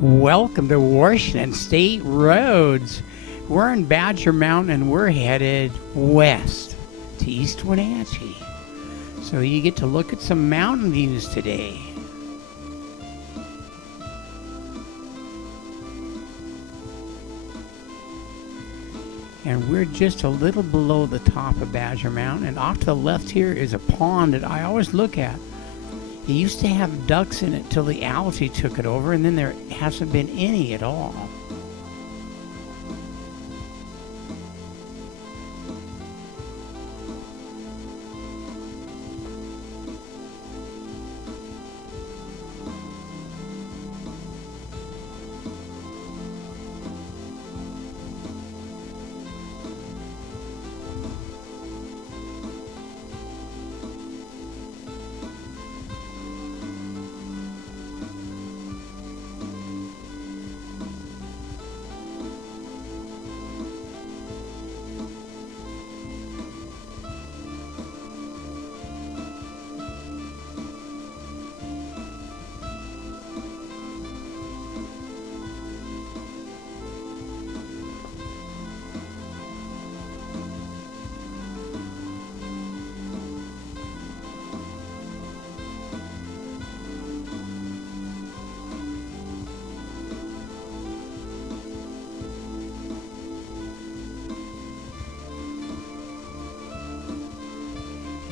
Welcome to Washington State Roads. We're in Badger Mountain and we're headed west to East Wenatchee. So you get to look at some mountain views today. And we're just a little below the top of Badger Mountain, and off to the left here is a pond that I always look at. It used to have ducks in it till the algae took it over, and then there hasn't been any at all.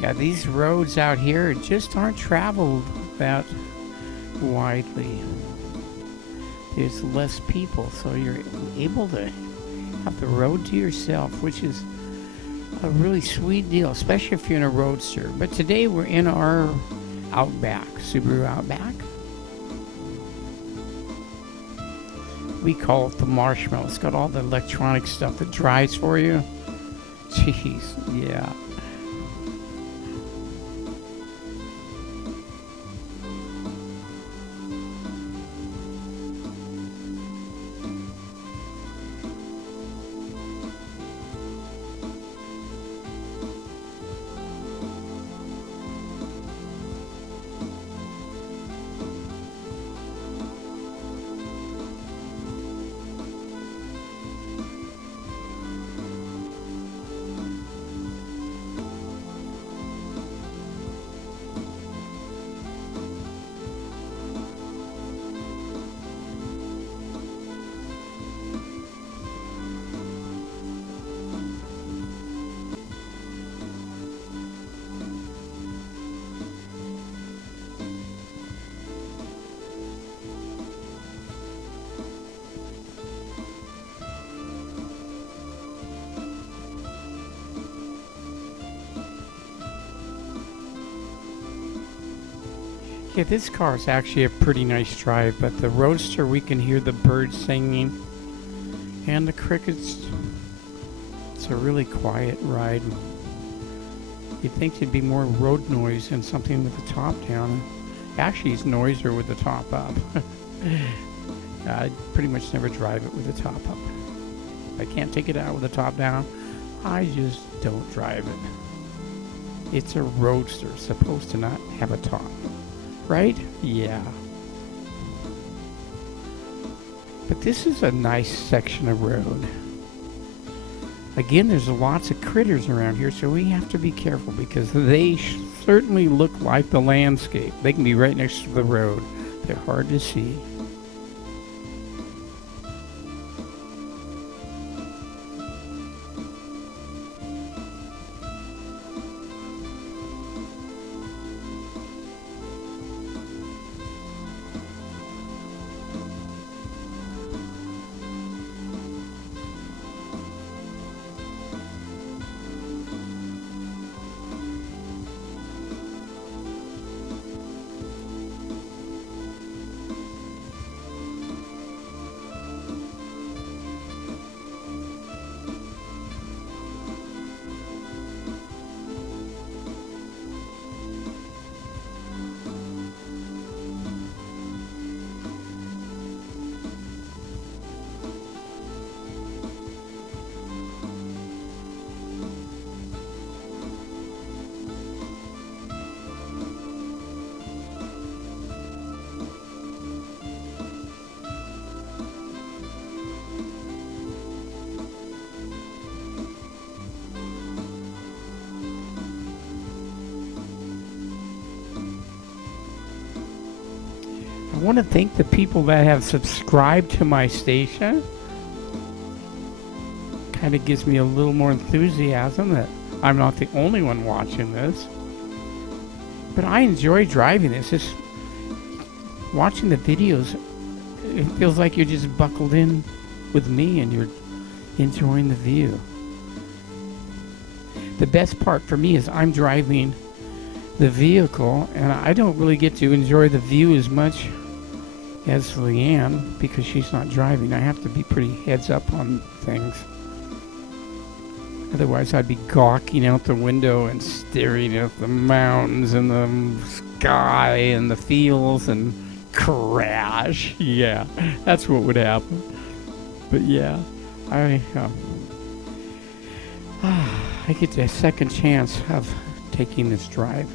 Yeah, these roads out here just aren't traveled that widely. There's less people, so you're able to have the road to yourself, which is a really sweet deal, especially if you're in a roadster. But today we're in our Outback, Subaru Outback. We call it the Marshmallow. It's got all the electronic stuff that drives for you. Jeez, yeah. Yeah, this car is actually a pretty nice drive, but the Roadster, we can hear the birds singing and the crickets. It's a really quiet ride. You'd think there'd be more road noise than something with the top down. Actually, it's noisier with the top up. I pretty much never drive it with the top up. If I can't take it out with the top down, I just don't drive it. It's a Roadster, supposed to not have a top. Right? Yeah. But this is a nice section of road. Again, there's lots of critters around here, so we have to be careful because they certainly look like the landscape. They can be right next to the road. They're hard to see. I want to thank the people that have subscribed to my station. Kind of gives me a little more enthusiasm that I'm not the only one watching this. But I enjoy driving this. Just watching the videos, it feels like you're just buckled in with me and you're enjoying the view. The best part for me is I'm driving the vehicle and I don't really get to enjoy the view as much as Leanne because she's not driving. I have to be pretty heads up on things. Otherwise I'd be gawking out the window and staring at the mountains and the sky and the fields and crash. Yeah, that's what would happen. But yeah, I get a second chance of taking this drive.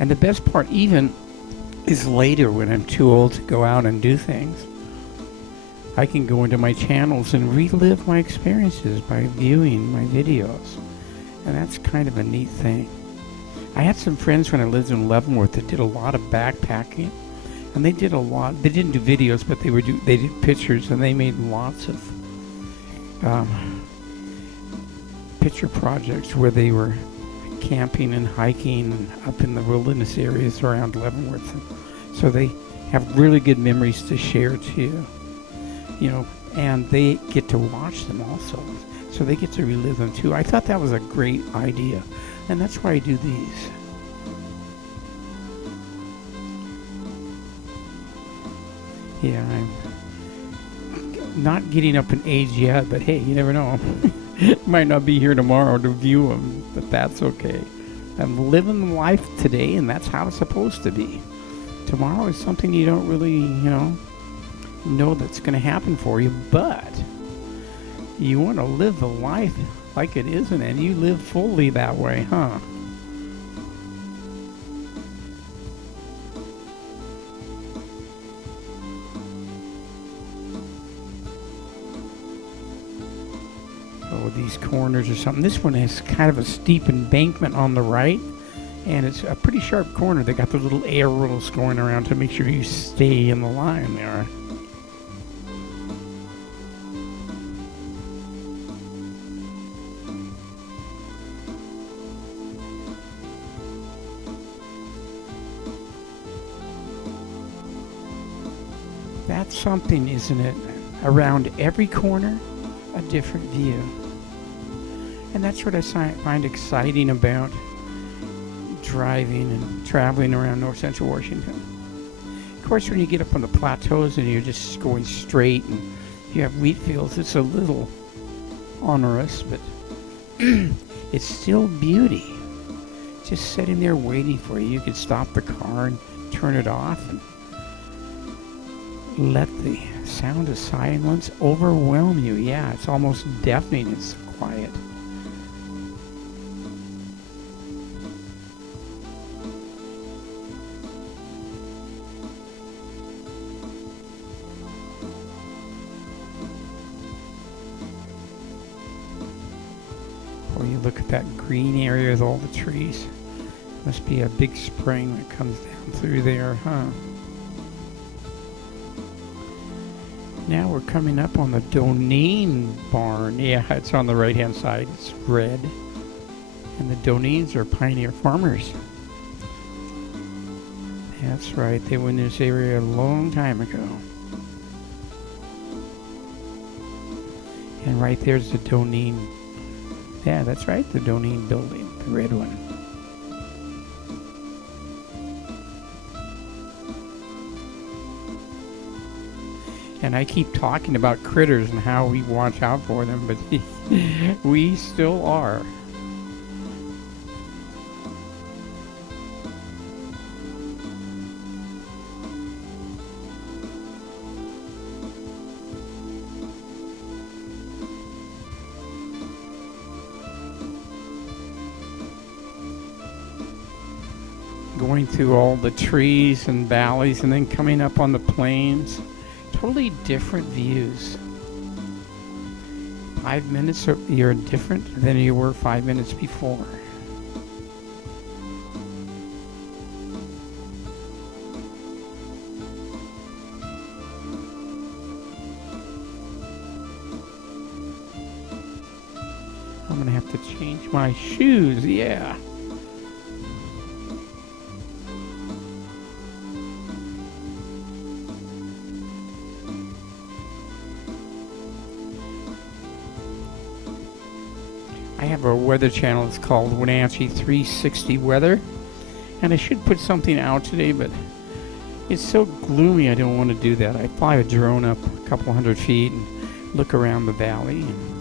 And the best part even is later when I'm too old to go out and do things. I can go into my channels and relive my experiences by viewing my videos. And that's kind of a neat thing. I had some friends when I lived in Leavenworth that did a lot of backpacking. And they did a lot. They didn't do videos, but they did pictures, and they made lots of picture projects where they were camping and hiking up in the wilderness areas around Leavenworth. So they have really good memories to share too. You know, and they get to watch them also. So they get to relive them too. I thought that was a great idea. And that's why I do these. Yeah, I'm not getting up in age yet, but hey, you never know. Might not be here tomorrow to view them, but that's okay. I'm living life today, and that's how it's supposed to be. Tomorrow is something you don't really, know that's going to happen for you, but you want to live the life like it isn't, and you live fully that way, huh? These corners or something. This one has kind of a steep embankment on the right, and it's a pretty sharp corner. They got the little arrows going around to make sure you stay in the line there. That's something, isn't it? Around every corner, a different view. And that's what I find exciting about driving and traveling around north central Washington. Of course, when you get up on the plateaus and you're just going straight and you have wheat fields, it's a little onerous, but it's still beauty. Just sitting there waiting for you. You could stop the car and turn it off and let the sound of silence overwhelm you. Yeah, it's almost deafening. It's quiet. Or you look at that green area with all the trees. Must be a big spring that comes down through there, huh? Now we're coming up on the Doneen barn. Yeah, it's on the right-hand side. It's red. And the Doneens are pioneer farmers. That's right. They went in this area a long time ago. And right there's the Doneen. Yeah, that's right. The Doneen building. The red one. And I keep talking about critters and how we watch out for them, but we still are. Going through all the trees and valleys and then coming up on the plains. Totally different views. 5 minutes, you're different than you were 5 minutes before. change my shoes, yeah. I have a weather channel. It's called Wenatchee 360 Weather. And I should put something out today, but it's so gloomy I don't want to do that. I fly a drone up a couple hundred feet and look around the valley. And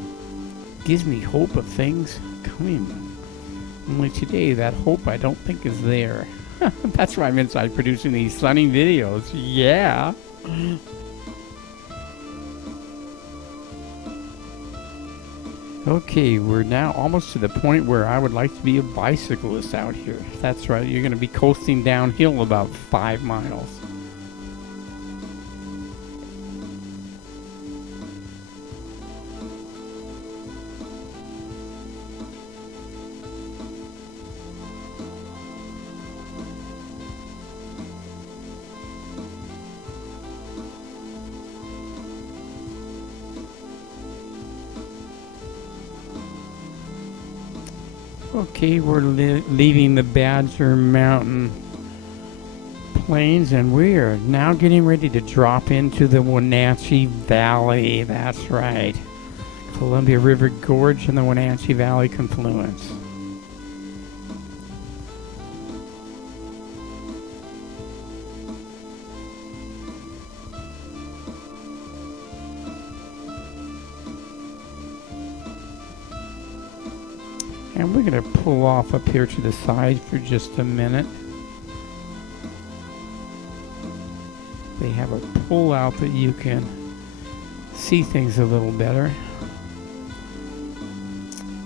gives me hope of things coming. Only today, that hope I don't think is there. That's why I'm inside producing these sunny videos. Yeah. Okay, we're now almost to the point where I would like to be a bicyclist out here. That's right, you're going to be coasting downhill about 5 miles. Okay, we're leaving the Badger Mountain Plains, and we are now getting ready to drop into the Wenatchee Valley. That's right. Columbia River Gorge and the Wenatchee Valley confluence. And we're going to pull off up here to the side for just a minute. They have a pull out that you can see things a little better.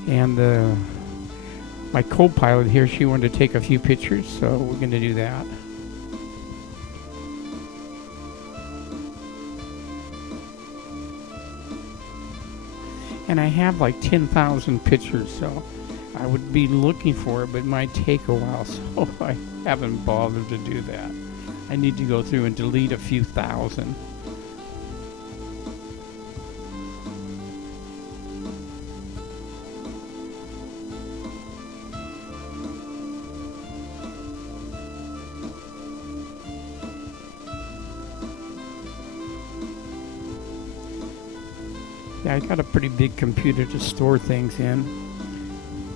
And my co-pilot here, she wanted to take a few pictures, so we're going to do that. And I have like 10,000 pictures, so I would be looking for it, but it might take a while, so I haven't bothered to do that. I need to go through and delete a few thousand. Yeah, I got a pretty big computer to store things in.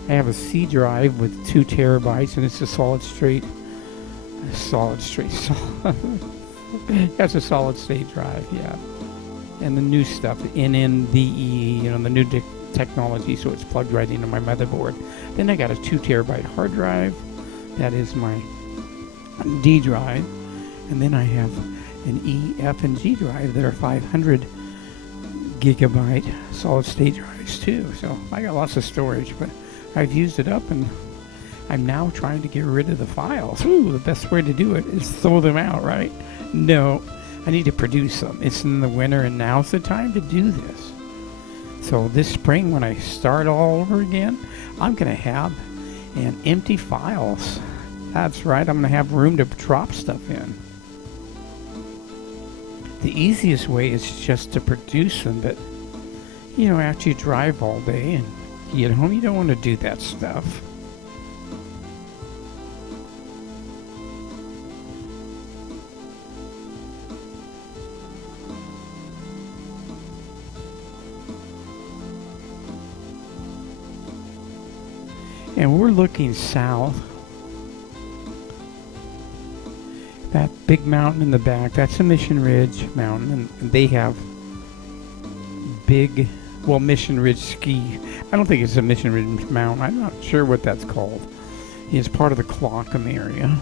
I have a C drive with 2 terabytes, and it's a solid state that's a solid state drive, yeah. And the new stuff, NNDE, you know, the new technology, so it's plugged right into my motherboard. Then I got a 2 terabyte hard drive. That is my D drive. And then I have an E, F, and G drive that are 500 gigabyte solid state drives too. So I got lots of storage, but I've used it up, and I'm now trying to get rid of the files. Ooh, the best way to do it is throw them out, right? No, I need to produce them. It's in the winter, and now's the time to do this. So this spring, when I start all over again, I'm going to have an empty files. That's right, I'm going to have room to drop stuff in. The easiest way is just to produce them, but, you know, after you drive all day and you get home, you don't want to do that stuff. And we're looking south. That big mountain in the back, that's a Mission Ridge mountain, and they have big, well, Mission Ridge ski. I don't think it's a Mission Ridge mountain. I'm not sure what that's called. It's part of the Clockham area.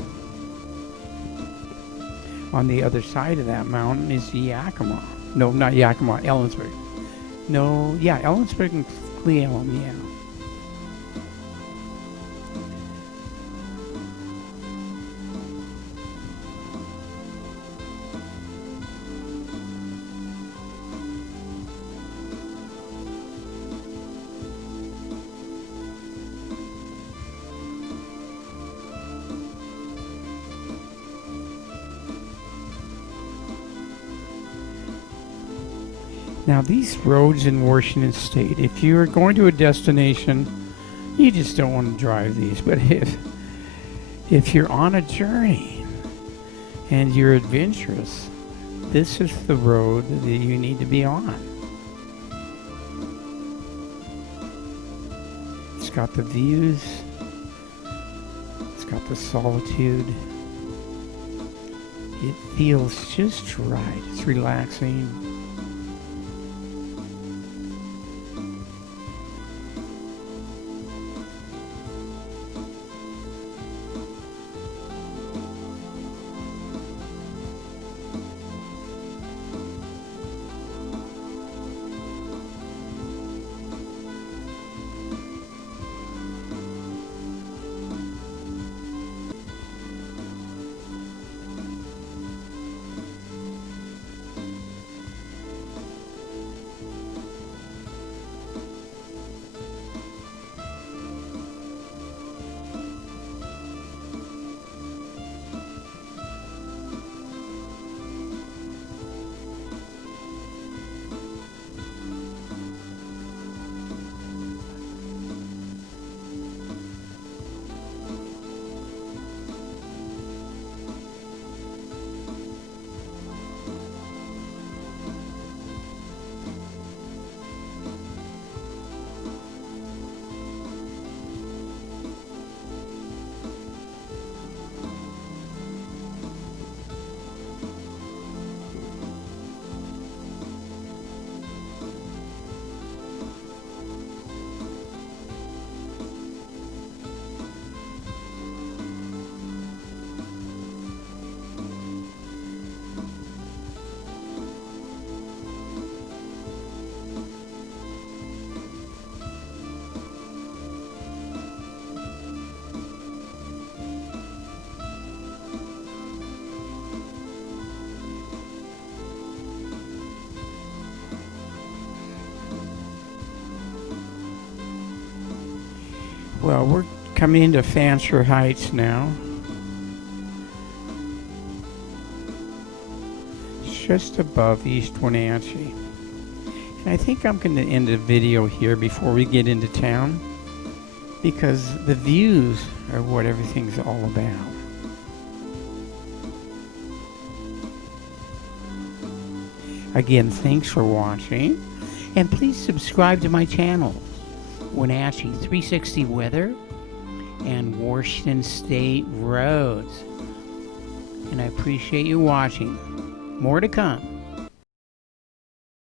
On the other side of that mountain is Yakima. No, not Yakima, Ellensburg. No, yeah, Ellensburg and Cle Elum, yeah. Now these roads in Washington State, if you are going to a destination you just don't want to drive these. But if you're on a journey and you're adventurous, this is the road that you need to be on. It's got the views. It's got the solitude. It feels just right. It's relaxing. Well, we're coming into Fancher Heights now. It's just above East Wenatchee. And I think I'm going to end the video here before we get into town, because the views are what everything's all about. Again, thanks for watching, and please subscribe to my channel, Wenatchee 360 Weather and Washington State Roads. And I appreciate you watching. More to come.